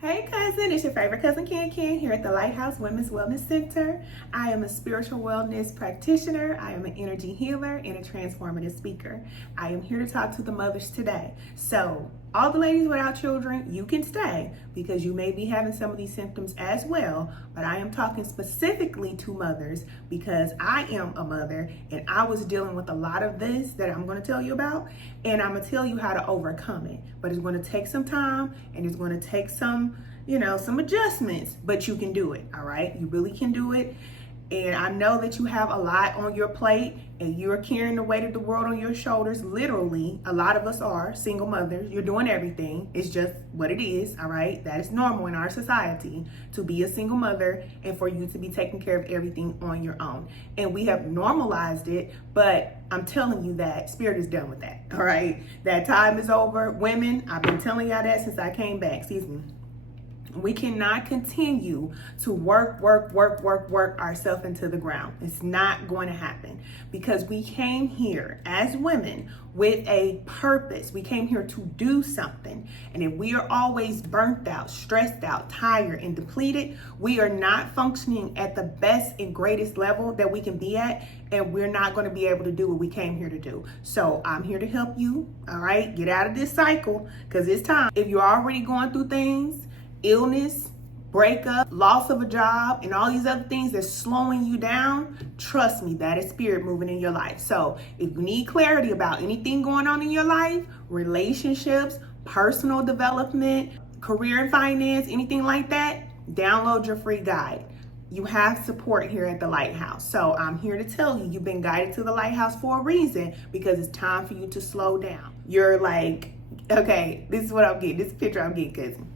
Hey cousin, it's your favorite cousin Ken here at the Lighthouse Women's Wellness Center. I am a spiritual wellness practitioner, I am an energy healer, and a transformative speaker. I am here to talk to the mothers today. So, all the ladies without children, you can stay because you may be having some of these symptoms as well, but I am talking specifically to mothers because I am a mother and I was dealing with a lot of this that I'm going to tell you about, and I'm going to tell you how to overcome it. But it's going to take some time and it's going to take some adjustments, but you can do it. All right, you really can do it. And I know that you have a lot on your plate and you're carrying the weight of the world on your shoulders. Literally, a lot of us are single mothers. You're doing everything. It's just what it is. All right, that is normal in our society to be a single mother and for you to be taking care of everything on your own. And we have normalized it, but I'm telling you that Spirit is done with that. All right, that time is over. Women, I've been telling y'all that since I came back. Excuse me. We cannot continue to work ourselves into the ground. It's not going to happen because we came here as women with a purpose. We came here to do something. And if we are always burnt out, stressed out, tired, and depleted, we are not functioning at the best and greatest level that we can be at. And we're not going to be able to do what we came here to do. So I'm here to help you. All right. Get out of this cycle because it's time. If you're already going through things, illness, breakup, loss of a job, and all these other things that's slowing you down, trust me, that is Spirit moving in your life. So if you need clarity about anything going on in your life, relationships, personal development, career and finance, anything like that, download your free guide. You have support here at the Lighthouse. So I'm here to tell you, you've been guided to the Lighthouse for a reason because it's time for you to slow down. You're like, okay, this is what I'm getting. This picture I'm getting, cousin.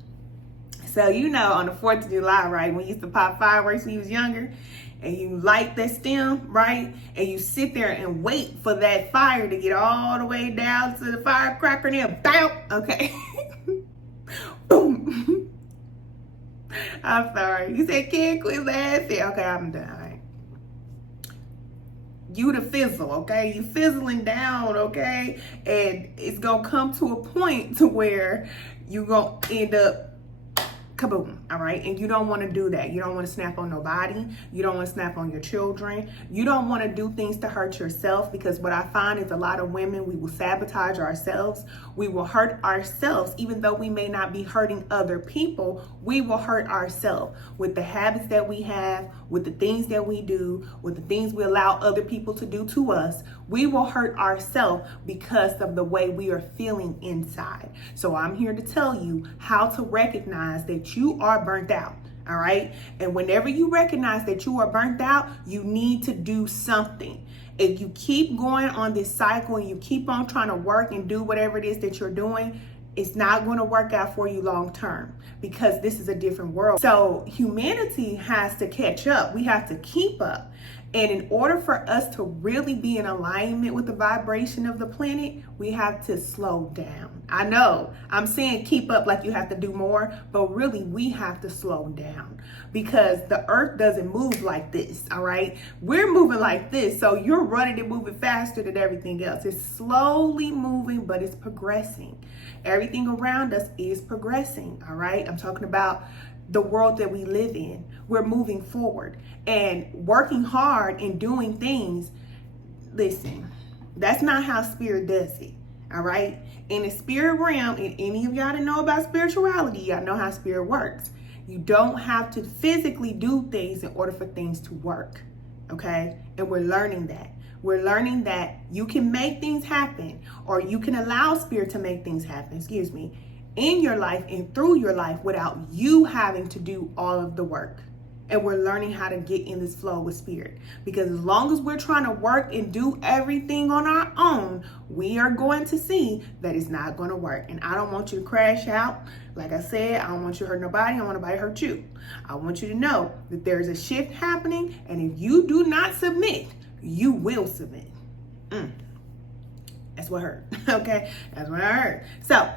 So on the 4th of July, right, when you used to pop fireworks when you was younger, and you light that stem, right, and you sit there and wait for that fire to get all the way down to the firecracker and then bounce, okay. Boom. I'm sorry. You said, "Can't quit laughing." Okay, I'm done. All right. You the fizzle, okay? You fizzling down, okay? And it's gonna come to a point to where you gonna end up kaboom, all right? And you don't want to do that. You don't want to snap on nobody. You don't want to snap on your children. You don't want to do things to hurt yourself because what I find is a lot of women, we will sabotage ourselves. We will hurt ourselves even though we may not be hurting other people. We will hurt ourselves with the habits that we have, with the things that we do, with the things we allow other people to do to us. We will hurt ourselves because of the way we are feeling inside. So I'm here to tell you how to recognize that you are burnt out. All right. And whenever you recognize that you are burnt out, you need to do something. If you keep going on this cycle and you keep on trying to work and do whatever it is that you're doing, it's not going to work out for you long term because this is a different world. So humanity has to catch up. We have to keep up. And in order for us to really be in alignment with the vibration of the planet, we have to slow down. I know I'm saying keep up like you have to do more, but really we have to slow down because the earth doesn't move like this. All right. We're moving like this. So you're running and moving faster than everything else. It's slowly moving, but it's progressing. Everything around us is progressing. All right. I'm talking about the world that we live in. We're moving forward and working hard and doing things. Listen, that's not how Spirit does it. All right. In the spirit realm, and any of y'all that know about spirituality, y'all know how Spirit works. You don't have to physically do things in order for things to work. Okay. And we're learning that. We're learning that you can make things happen, or you can allow Spirit to make things happen, in your life and through your life without you having to do all of the work. And we're learning how to get in this flow with Spirit because as long as we're trying to work and do everything on our own, we are going to see that it's not going to work. And I don't want you to crash out. Like I said, I don't want you to hurt nobody. I don't want nobody to hurt you. I want you to know that there's a shift happening. And if you do not submit, you will submit. That's what hurt. Okay. That's what I heard. So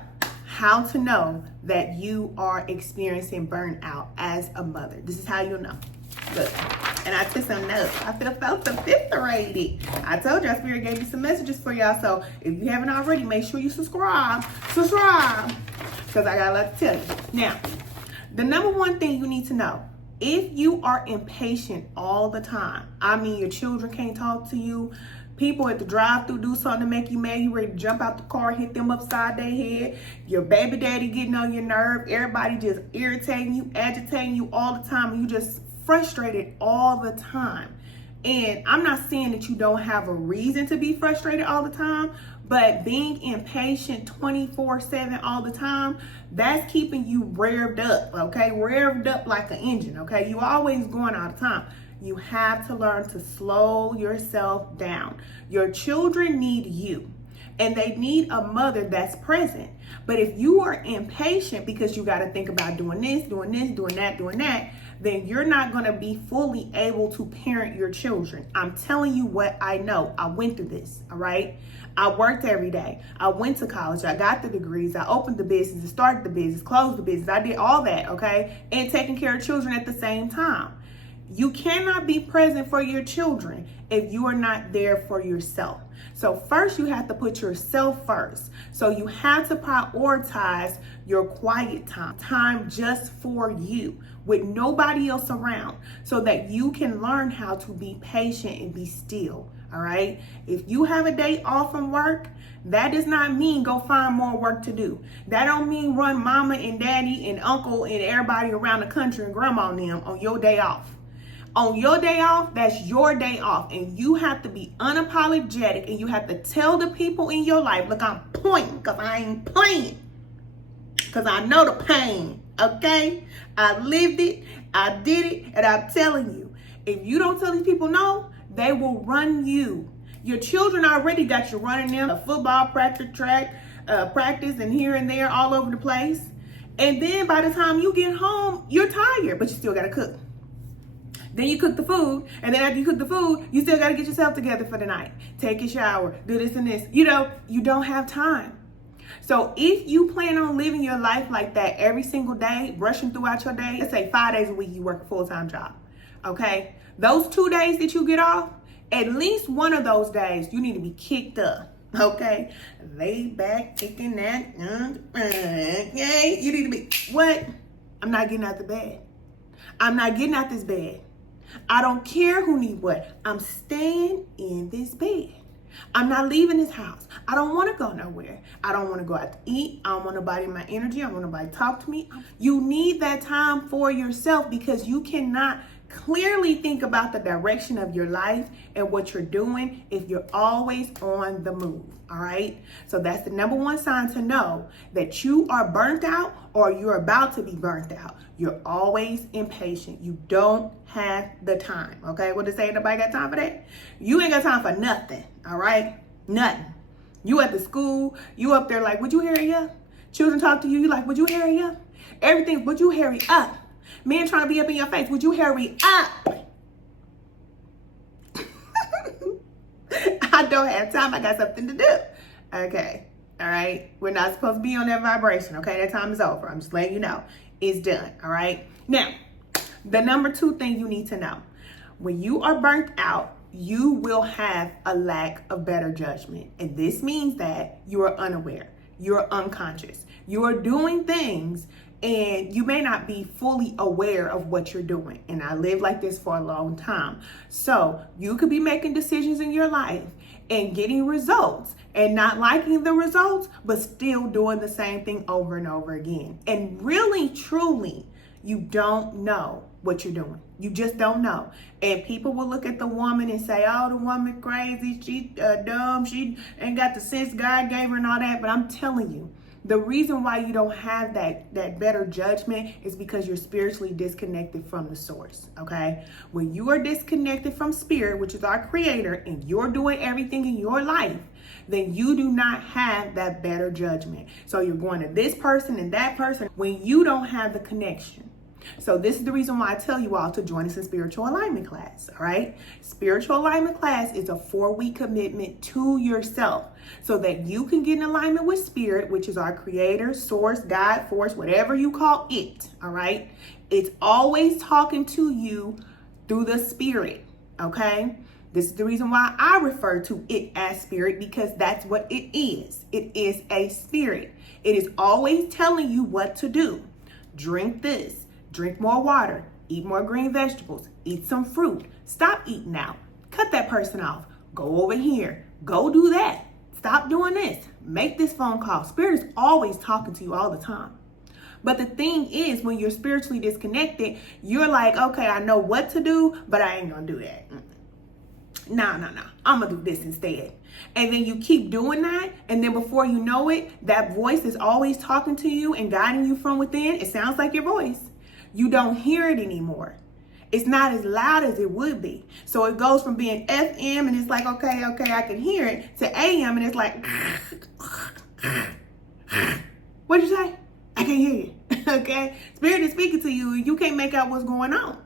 how to know that you are experiencing burnout as a mother. This is how you'll know. Look, and I took some notes. I felt some fifth rated. I told y'all Spirit gave me some messages for y'all. So if you haven't already, make sure you subscribe. Because I got a lot to tell you. Now, The number one thing you need to know, if you are impatient all the time, I mean, your children can't talk to you, people at the drive-thru do something to make you mad, you ready to jump out the car, hit them upside their head, your baby daddy getting on your nerve, everybody just irritating you, agitating you all the time, and you just frustrated all the time. And I'm not saying that you don't have a reason to be frustrated all the time, but being impatient 24/7 all the time, that's keeping you revved up, okay? Revved up like an engine, okay? You always going all the time. You have to learn to slow yourself down. Your children need you, and they need a mother that's present. But if you are impatient because you got to think about doing this, doing that, then you're not going to be fully able to parent your children. I'm telling you what I know. I went through this, all right? I worked every day. I went to college. I got the degrees. I opened the business, started the business, closed the business. I did all that, okay? And taking care of children at the same time. You cannot be present for your children if you are not there for yourself. So first you have to put yourself first. So you have to prioritize your quiet time just for you with nobody else around, so that you can learn how to be patient and be still. All right. If you have a day off from work, that does not mean go find more work to do. That don't mean run mama and daddy and uncle and everybody around the country and grandma and them on your day off. On your day off, that's your day off. And you have to be unapologetic, and you have to tell the people in your life, look, I'm pointing because I ain't playing. Because I know the pain, okay? I lived it, I did it, and I'm telling you, if you don't tell these people no, they will run you. Your children already got you running them a football practice, practice, and here and there all over the place. And then by the time you get home, you're tired, but you still got to cook. Then you cook the food, and then after you cook the food, you still got to get yourself together for the night. Take a shower, do this and this. You know, you don't have time. So if you plan on living your life like that every single day, rushing throughout your day, let's say 5 days a week you work a full-time job, okay? Those 2 days that you get off, at least one of those days, you need to be kicked up, okay? Lay back, kicking that, okay? You need to be, what? I'm not getting out the bed. I'm not getting out this bed. I don't care who need what. I'm staying in this bed. I'm not leaving this house. I don't want to go nowhere. I don't want to go out to eat. I don't want nobody in my energy. I don't want nobody to talk to me. You need that time for yourself, because you cannot clearly think about the direction of your life and what you're doing if you're always on the move. All right. So that's the number one sign to know that you are burnt out or you're about to be burnt out. You're always impatient. You don't have the time. Okay. What to say? Nobody got time for that? You ain't got time for nothing. All right. Nothing. You at the school, you up there like, would you hurry up? Children talk to you. You like, would you hurry up? Everything. Would you hurry up? Men trying to be up in your face. Would you hurry up? I don't have time. I got something to do. Okay. All right. We're not supposed to be on that vibration. Okay. That time is over. I'm just letting you know. It's done. All right. Now, the number 2 thing you need to know. When you are burnt out, you will have a lack of better judgment. And this means that you are unaware. You're unconscious. You are doing things and you may not be fully aware of what you're doing. And I lived like this for a long time. So you could be making decisions in your life and getting results and not liking the results, but still doing the same thing over and over again. And really, truly, you don't know what you're doing. You just don't know. And people will look at the woman and say, oh, the woman crazy, she dumb, she ain't got the sense God gave her and all that. But I'm telling you, the reason why you don't have that better judgment is because you're spiritually disconnected from the source, okay? When you are disconnected from spirit, which is our creator, and you're doing everything in your life, then you do not have that better judgment. So you're going to this person and that person when you don't have the connection. So this is the reason why I tell you all to join us in spiritual alignment class, all right? Spiritual alignment class is a 4-week commitment to yourself so that you can get in alignment with spirit, which is our creator, source, God, force, whatever you call it, all right? It's always talking to you through the spirit, okay? This is the reason why I refer to it as spirit, because that's what it is. It is a spirit. It is always telling you what to do. drink this, drink more water, eat more green vegetables, eat some fruit, stop eating out, cut that person off, go over here, go do that, stop doing this, make this phone call. Spirit is always talking to you all the time. But the thing is, when you're spiritually disconnected, you're like, okay, I know what to do, but I ain't gonna do that. No. I'm gonna do this instead. And then you keep doing that, and then before you know it, that voice is always talking to you and guiding you from within. It sounds like your voice. You don't hear it anymore. It's not as loud as it would be. So it goes from being FM and it's like, okay, I can hear it, to AM and it's like, what'd you say? I can't hear you. Okay? Spirit is speaking to you and you can't make out what's going on.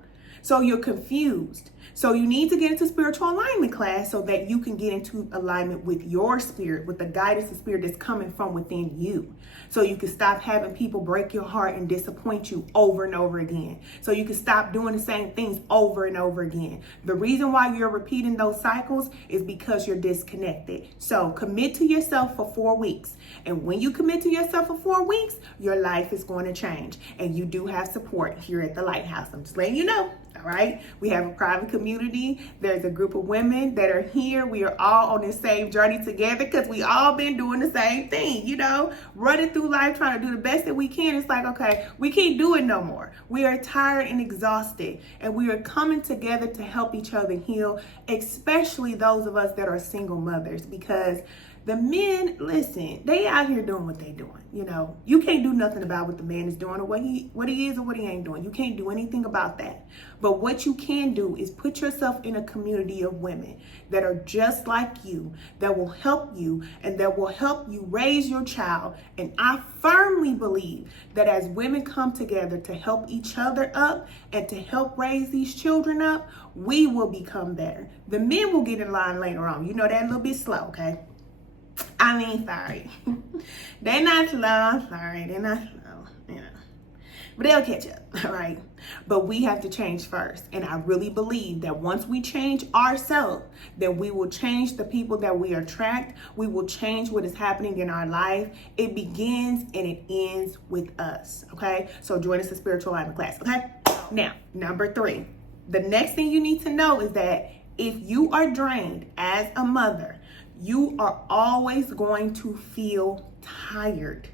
So you're confused. So you need to get into spiritual alignment class so that you can get into alignment with your spirit, with the guidance of spirit that's coming from within you. So you can stop having people break your heart and disappoint you over and over again. So you can stop doing the same things over and over again. The reason why you're repeating those cycles is because you're disconnected. So commit to yourself for 4 weeks. And when you commit to yourself for 4 weeks, your life is going to change. And you do have support here at the Lighthouse. I'm just letting you know. All right. We have a private community. There's a group of women that are here. We are all on the same journey together because we all been doing the same thing, running through life, trying to do the best that we can. It's like, okay, we can't do it no more. We are tired and exhausted, and we are coming together to help each other heal, especially those of us that are single mothers, because the men, listen, they out here doing what they doing. You can't do nothing about what the man is doing or what he is or what he ain't doing. You can't do anything about that. But what you can do is put yourself in a community of women that are just like you, that will help you and that will help you raise your child. And I firmly believe that as women come together to help each other up and to help raise these children up, we will become better. The men will get in line later on. That a little bit slow, okay? Sorry. They're not slow. I'm sorry. They're not slow, But they'll catch up, all right? But we have to change first. And I really believe that once we change ourselves, then we will change the people that we attract. We will change what is happening in our life. It begins and it ends with us, okay? So join us in spiritual alignment class, okay? Now, number 3. The next thing you need to know is that if you are drained as a mother, you are always going to feel tired.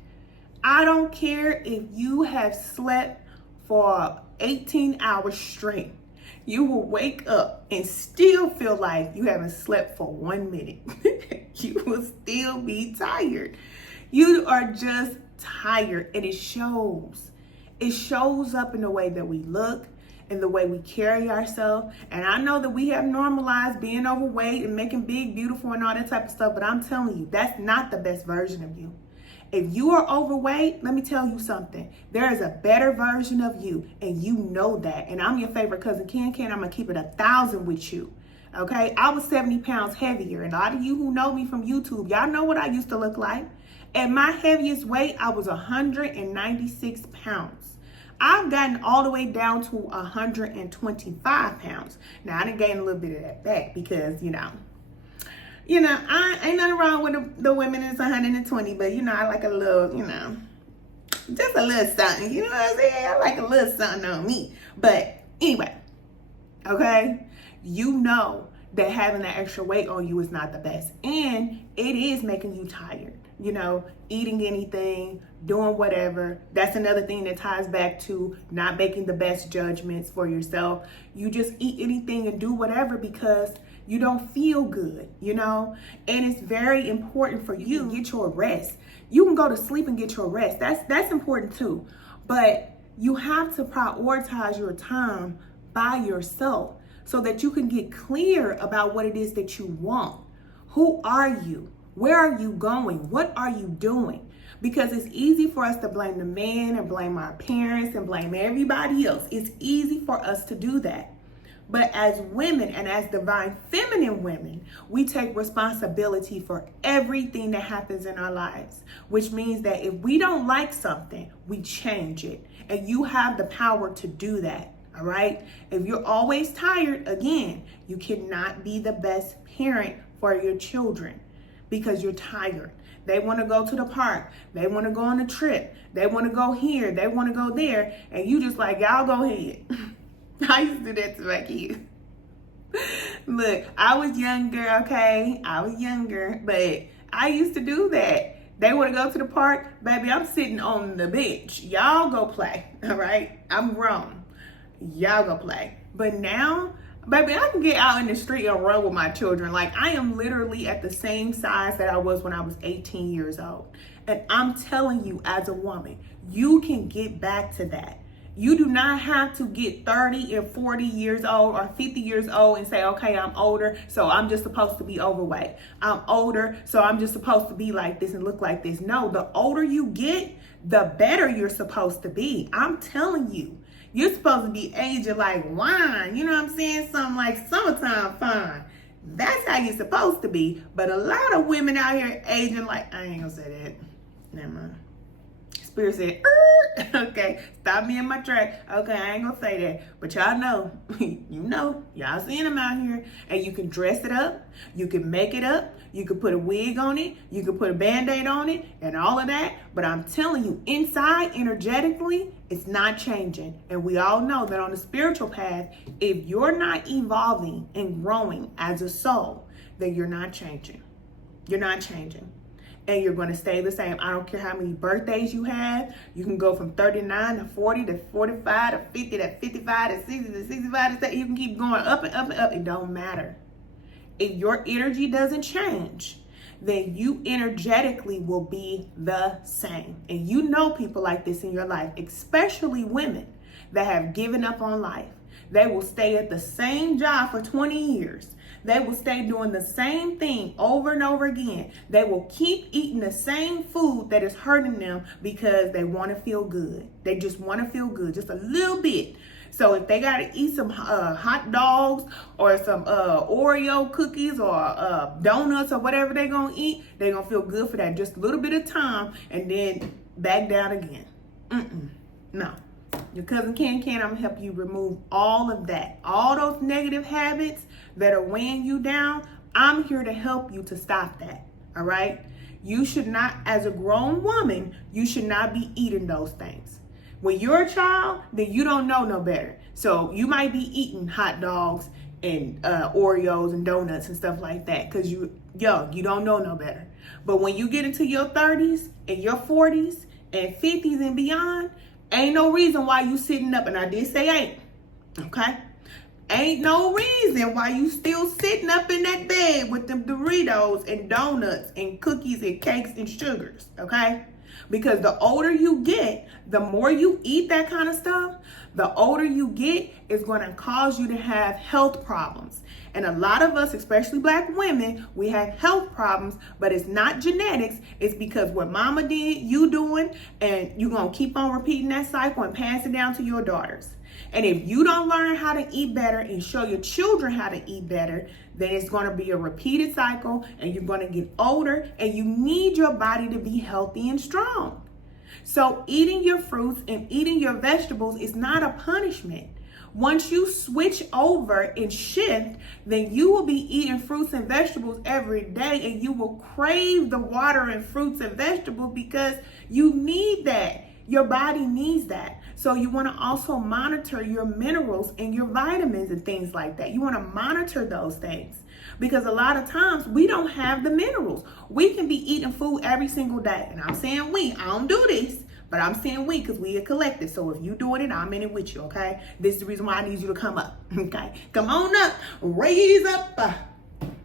I don't care if you have slept for 18 hours straight. You will wake up and still feel like you haven't slept for 1 minute. You will still be tired. You are just tired, and it shows. It shows up in the way that we look, in the way we carry ourselves. And I know that we have normalized being overweight and making big, beautiful, and all that type of stuff, but I'm telling you, that's not the best version of you. If you are overweight, let me tell you something. There is a better version of you, and you know that. And I'm your favorite cousin, Ken. I'm going to keep it 1,000 with you. Okay? I was 70 pounds heavier. And a lot of you who know me from YouTube, y'all know what I used to look like. At my heaviest weight, I was 196 pounds. I've gotten all the way down to 125 pounds. Now, I done gained a little bit of that back because, I ain't nothing wrong with the women that's 120, but, I like a little, just a little something. You know what I'm saying? I like a little something on me. But anyway, okay, that having that extra weight on you is not the best. And it is making you tired. Eating anything, doing whatever. That's another thing that ties back to not making the best judgments for yourself. You just eat anything and do whatever because you don't feel good, And it's very important for you to get your rest. You can go to sleep and get your rest. That's important too. But you have to prioritize your time by yourself so that you can get clear about what it is that you want. Who are you? Where are you going? What are you doing? Because it's easy for us to blame the man and blame our parents and blame everybody else. It's easy for us to do that. But as women and as divine feminine women, we take responsibility for everything that happens in our lives, which means that if we don't like something, we change it. And you have the power to do that. All right. If you're always tired, again, you cannot be the best parent for your children because you're tired. They want to go to the park. They want to go on a trip. They want to go here. They want to go there. And you just like, y'all go ahead. I used to do that to my kids. Look, I was younger, okay? I was younger, but I used to do that. They want to go to the park. Baby, I'm sitting on the bench. Y'all go play, all right? I'm grown. Y'all go play. But now, baby, I can get out in the street and run with my children. Like, I am literally at the same size that I was when I was 18 years old. And I'm telling you, as a woman, you can get back to that. You do not have to get 30 and 40 years old or 50 years old and say, okay, I'm older, so I'm just supposed to be overweight. I'm older, so I'm just supposed to be like this and look like this. No, the older you get, the better you're supposed to be. I'm telling you. You're supposed to be aging like wine. You know what I'm saying? Something like summertime fine. That's how you're supposed to be. But a lot of women out here aging like, I ain't gonna say that. Never mind. Spirit said, okay, stop me in my track. Okay, I ain't gonna say that. But y'all know, you know, y'all seeing them out here. And you can dress it up. You can make it up. You can put a wig on it. You can put a Band-Aid on it and all of that. But I'm telling you, inside, energetically, it's not changing. And we all know that on the spiritual path, if you're not evolving and growing as a soul, then you're not changing. You're not changing. And you're going to stay the same. I don't care how many birthdays you have. You can go from 39 to 40 to 45 to 50 to 55 to 60 to 65 to 70. You can keep going up and up and up. It don't matter. If your energy doesn't change, then you energetically will be the same. And you know people like this in your life, especially women that have given up on life. They will stay at the same job for 20 years. They will stay doing the same thing over and over again. They will keep eating the same food that is hurting them because they want to feel good. They just want to feel good, just a little bit. So if they got to eat some hot dogs or some Oreo cookies or donuts or whatever they're going to eat, they're going to feel good for that just a little bit of time and then back down again. No. Your cousin Can, I'm going to help you remove all of that. All those negative habits that are weighing you down, I'm here to help you to stop that, all right? You should not, as a grown woman, you should not be eating those things. When you're a child, then you don't know no better. So you might be eating hot dogs and Oreos and donuts and stuff like that because you don't know no better. But when you get into your 30s and your 40s and 50s and beyond, ain't no reason why you sitting up, and I did say ain't, okay? Ain't no reason why you still sitting up in that bed with them Doritos and donuts and cookies and cakes and sugars, okay? Because the older you get, the more you eat that kind of stuff, the older you get, it's going to cause you to have health problems. And a lot of us, especially Black women, we have health problems, but it's not genetics. It's because what mama did, you doing, and you're going to keep on repeating that cycle and pass it down to your daughters. And if you don't learn how to eat better and show your children how to eat better, then it's going to be a repeated cycle and you're going to get older and you need your body to be healthy and strong. So eating your fruits and eating your vegetables is not a punishment. Once you switch over and shift, then you will be eating fruits and vegetables every day and you will crave the water and fruits and vegetables because you need that. Your body needs that. So you want to also monitor your minerals and your vitamins and things like that. You want to monitor those things because a lot of times we don't have the minerals. We can be eating food every single day. And I'm saying we, I don't do this, but I'm saying we because we are collective. So if you're doing it, I'm in it with you, okay? This is the reason why I need you to come up, okay? Come on up, raise up,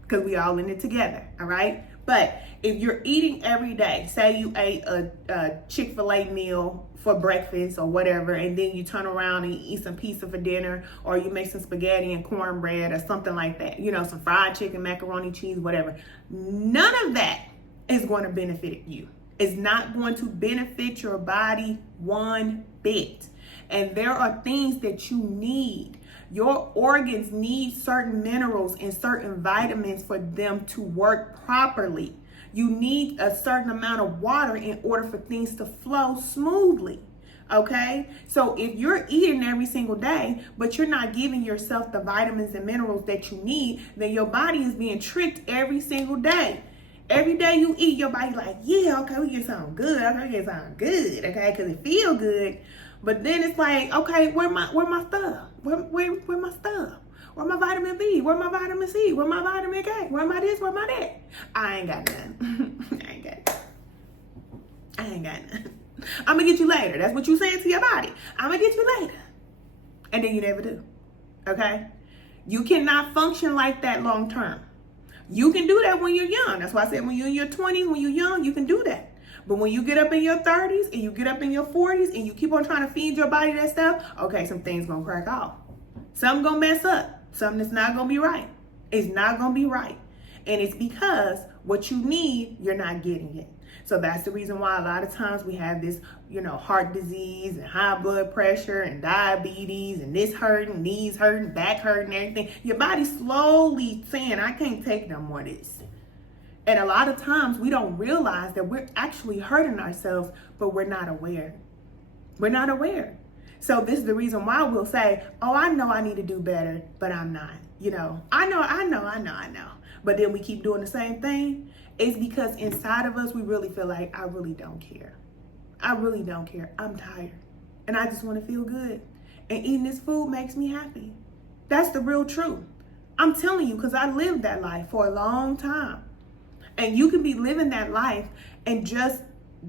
because we all in it together, all right? But if you're eating every day, say you ate a Chick-fil-A meal for breakfast or whatever, and then you turn around and eat some pizza for dinner, or you make some spaghetti and cornbread or something like that, you know, some fried chicken, macaroni, cheese, whatever. None of that is going to benefit you. It's not going to benefit your body one bit. And there are things that you need. Your organs need certain minerals and certain vitamins for them to work properly. You need a certain amount of water in order for things to flow smoothly, okay? So if you're eating every single day, but you're not giving yourself the vitamins and minerals that you need, then your body is being tricked every single day. Every day you eat, your body like, yeah, okay, we get something good. Okay, we get something good. Okay, because it feel good. But then it's like, okay, where my stuff? Where my stuff? Where my vitamin B? Where my vitamin C? Where my vitamin K? Where my this? Where my that? I ain't got none. I ain't got none. I'm gonna get you later. That's what you saying to your body. I'm gonna get you later. And then you never do. Okay? You cannot function like that long term. You can do that when you're young. That's why I said when you're in your 20s, when you're young, you can do that. But when you get up in your 30s and you get up in your 40s and you keep on trying to feed your body that stuff, okay, some things gonna crack off. Something gonna mess up. Something that's not gonna be right. It's not gonna be right. And it's because what you need, you're not getting it. So that's the reason why a lot of times we have this, heart disease and high blood pressure and diabetes and this hurting, knees hurting, back hurting, everything. Your body's slowly saying, I can't take no more of this. And a lot of times we don't realize that we're actually hurting ourselves, but we're not aware. We're not aware. So this is the reason why we'll say, oh, I know I need to do better, but I'm not. I know. But then we keep doing the same thing. It's because inside of us, we really feel like, I really don't care. I really don't care. I'm tired. And I just want to feel good. And eating this food makes me happy. That's the real truth. I'm telling you, because I lived that life for a long time. And you can be living that life and just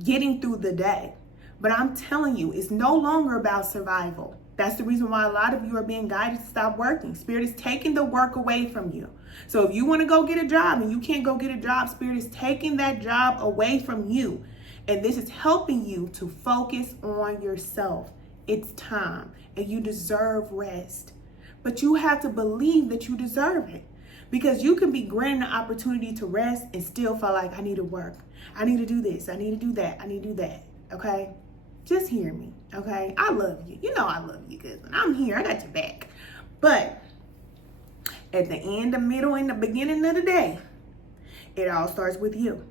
getting through the day. But I'm telling you, it's no longer about survival. That's the reason why a lot of you are being guided to stop working. Spirit is taking the work away from you. So if you want to go get a job and you can't go get a job, Spirit is taking that job away from you. And this is helping you to focus on yourself. It's time and you deserve rest. But you have to believe that you deserve it. Because you can be granted the opportunity to rest and still feel like, I need to work. I need to do this. I need to do that. I need to do that. Okay? Just hear me. Okay? I love you. You know I love you, cousin. I'm here. I got your back. But at the end, the middle, and the beginning of the day, it all starts with you.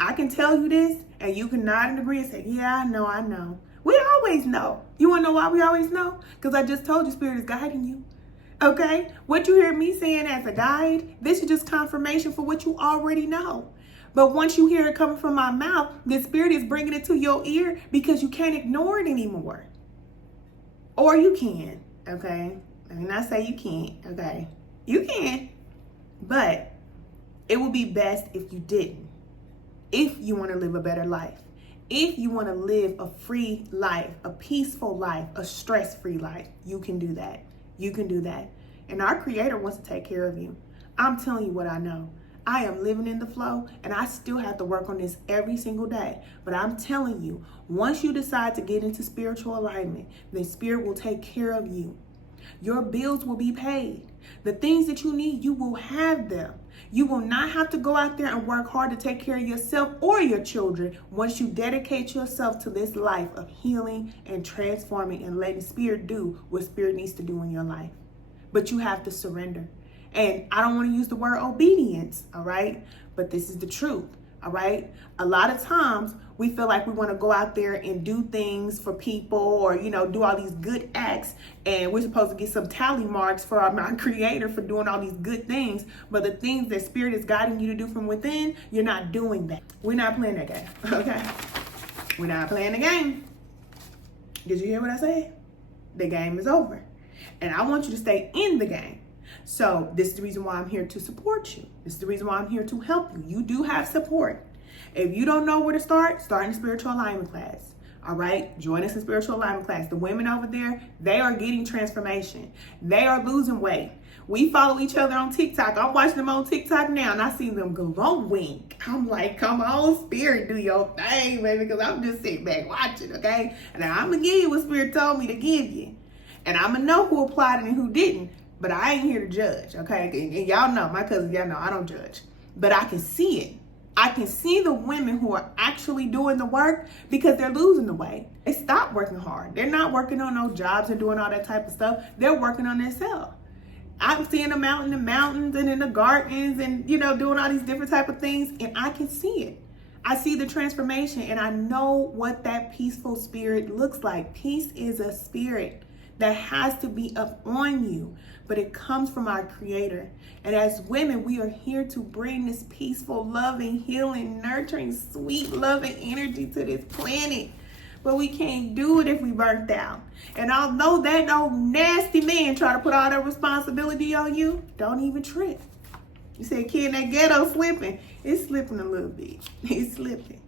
I can tell you this, and you can nod and agree and say, yeah, I know. We always know. You want to know why we always know? Because I just told you Spirit is guiding you. Okay? What you hear me saying as a guide, this is just confirmation for what you already know. But once you hear it coming from my mouth, the Spirit is bringing it to your ear because you can't ignore it anymore. Or you can, okay? I mean, I say you can't, okay? You can, but it would be best if you didn't. If you want to live a better life. If you want to live a free life, a peaceful life, a stress-free life, you can do that. You can do that. And our Creator wants to take care of you. I'm telling you what I know. I am living in the flow, and I still have to work on this every single day. But I'm telling you, once you decide to get into spiritual alignment, then Spirit will take care of you. Your bills will be paid. The things that you need, you will have them. You will not have to go out there and work hard to take care of yourself or your children once you dedicate yourself to this life of healing and transforming and letting Spirit do what Spirit needs to do in your life. But you have to surrender. And I don't want to use the word obedience, all right? But this is the truth, all right? A lot of times we feel like we want to go out there and do things for people or, do all these good acts. And we're supposed to get some tally marks for our Creator for doing all these good things. But the things that Spirit is guiding you to do from within, you're not doing that. We're not playing that game, okay? We're not playing the game. Did you hear what I said? The game is over. And I want you to stay in the game. So this is the reason why I'm here to support you. This is the reason why I'm here to help you. You do have support. If you don't know where to start in the spiritual alignment class. All right, join us in spiritual alignment class. The women over there, they are getting transformation. They are losing weight. We follow each other on TikTok. I'm watching them on TikTok now, and I see them glowing. I'm like, come on, Spirit, do your thing, baby, because I'm just sitting back watching, okay? And I'm going to give you what Spirit told me to give you. And I'm going to know who applied it and who didn't. But I ain't here to judge, okay? And y'all know, my cousins, y'all know, I don't judge. But I can see it. I can see the women who are actually doing the work because they're losing the weight. They stop working hard. They're not working on no jobs and doing all that type of stuff. They're working on themselves. I'm seeing them out in the mountains and in the gardens and, doing all these different type of things. And I can see it. I see the transformation and I know what that peaceful spirit looks like. Peace is a spirit. that has to be up on you, but it comes from our Creator. And as women, we are here to bring this peaceful, loving, healing, nurturing, sweet, loving energy to this planet. But we can't do it if we burnt out. And although that old nasty man try to put all that responsibility on you, don't even trip. You say, kid in that ghetto slipping. It's slipping a little bit. It's slipping.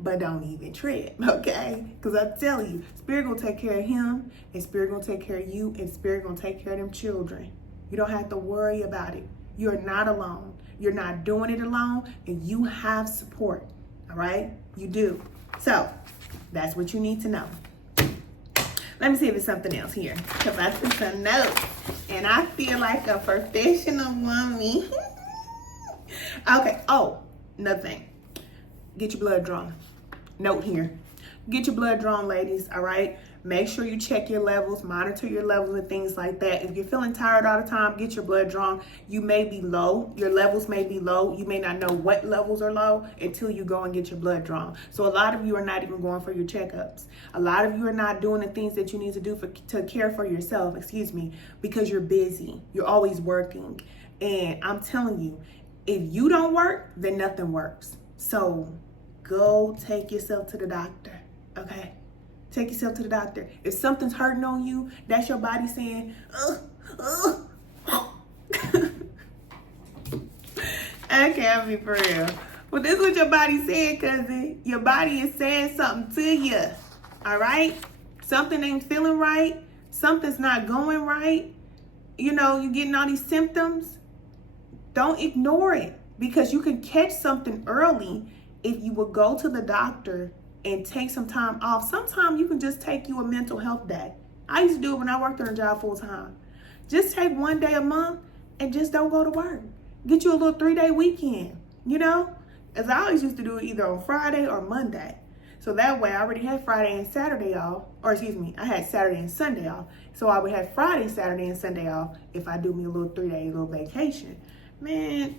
But don't even trip, okay? Because I tell you, Spirit gonna take care of him, and Spirit gonna take care of you, and Spirit gonna take care of them children. You don't have to worry about it. You're not alone. You're not doing it alone, and you have support, all right? You do. So, that's what you need to know. Let me see if it's something else here, because I took some notes, and I feel like a professional woman. Okay, oh, another thing. Get your blood drawn. Note here. Get your blood drawn, ladies, all right? Make sure you check your levels, monitor your levels and things like that. If you're feeling tired all the time, get your blood drawn. You may be low. Your levels may be low. You may not know what levels are low until you go and get your blood drawn. So a lot of you are not even going for your checkups. A lot of you are not doing the things that you need to do to care for yourself, because you're busy. You're always working. And I'm telling you, if you don't work, then nothing works. So go take yourself to the doctor, okay? Take yourself to the doctor. If something's hurting on you, that's your body saying, I can't be for real. Well, this is what your body said, cousin. Your body is saying something to you, all right? Something ain't feeling right. Something's not going right. You know, you're getting all these symptoms. Don't ignore it, because you can catch something early if you would go to the doctor and take some time off. Sometimes you can just take you a mental health day. I used to do it when I worked on a job full time. Just take one day a month and just don't go to work. Get you a little 3-day weekend, you know? As I always used to do it either on Friday or Monday. So that way I already had Friday and Saturday off, I had Saturday and Sunday off. So I would have Friday, Saturday, and Sunday off if I do me a little 3-day little vacation. Man,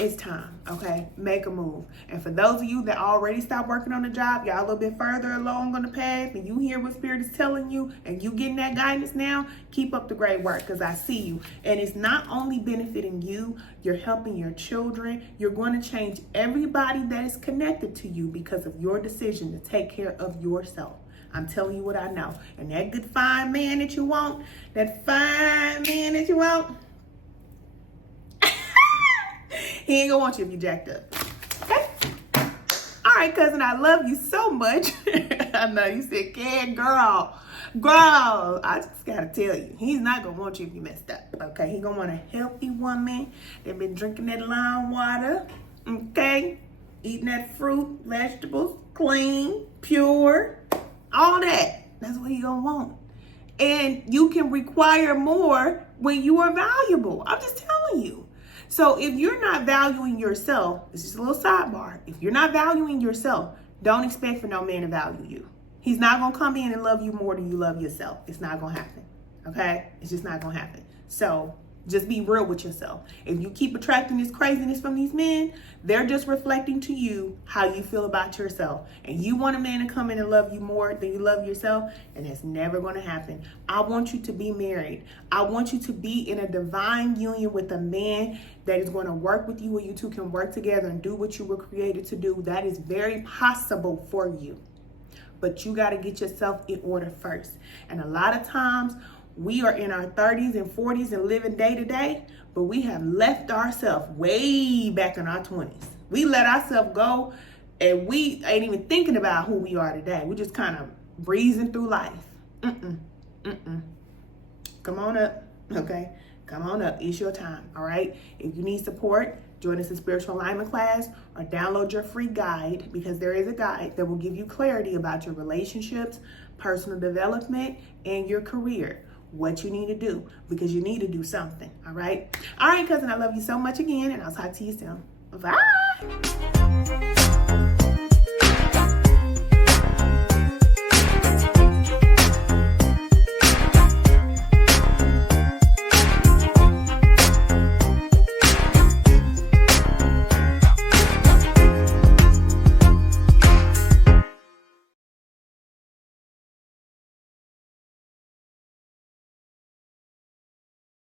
it's time, okay? Make a move. And for those of you that already stopped working on the job, y'all a little bit further along on the path, and you hear what Spirit is telling you, and you getting that guidance now, keep up the great work, because I see you. And it's not only benefiting you, you're helping your children. You're going to change everybody that is connected to you because of your decision to take care of yourself. I'm telling you what I know. And that good fine man that you want, he ain't gonna want you if you jacked up. Okay? All right, cousin, I love you so much. I know you said, "Can girl. I just gotta tell you, he's not gonna want you if you messed up. Okay? He gonna want a healthy woman that been drinking that lime water. Okay? Eating that fruit, vegetables, clean, pure, all that. That's what he gonna want. And you can require more when you are valuable. I'm just telling you. So if you're not valuing yourself, this is a little sidebar. If you're not valuing yourself, don't expect for no man to value you. He's not going to come in and love you more than you love yourself. It's not going to happen. Okay? It's just not going to happen. So just be real with yourself. If you keep attracting this craziness from these men, they're just reflecting to you how you feel about yourself. And you want a man to come in and love you more than you love yourself, and that's never going to happen. I want you to be married. I want you to be in a divine union with a man that is going to work with you, and you two can work together and do what you were created to do. That is very possible for you. But you got to get yourself in order first. And a lot of times, we are in our 30s and 40s and living day to day, but we have left ourselves way back in our 20s. We let ourselves go, and we ain't even thinking about who we are today. We're just kind of breezing through life. Come on up, okay? Come on up. It's your time, all right? If you need support, join us in spiritual alignment class or download your free guide, because there is a guide that will give you clarity about your relationships, personal development, and your career. What you need to do, because you need to do something. All right, cousin, I love you so much again, and I'll talk to you soon. Bye.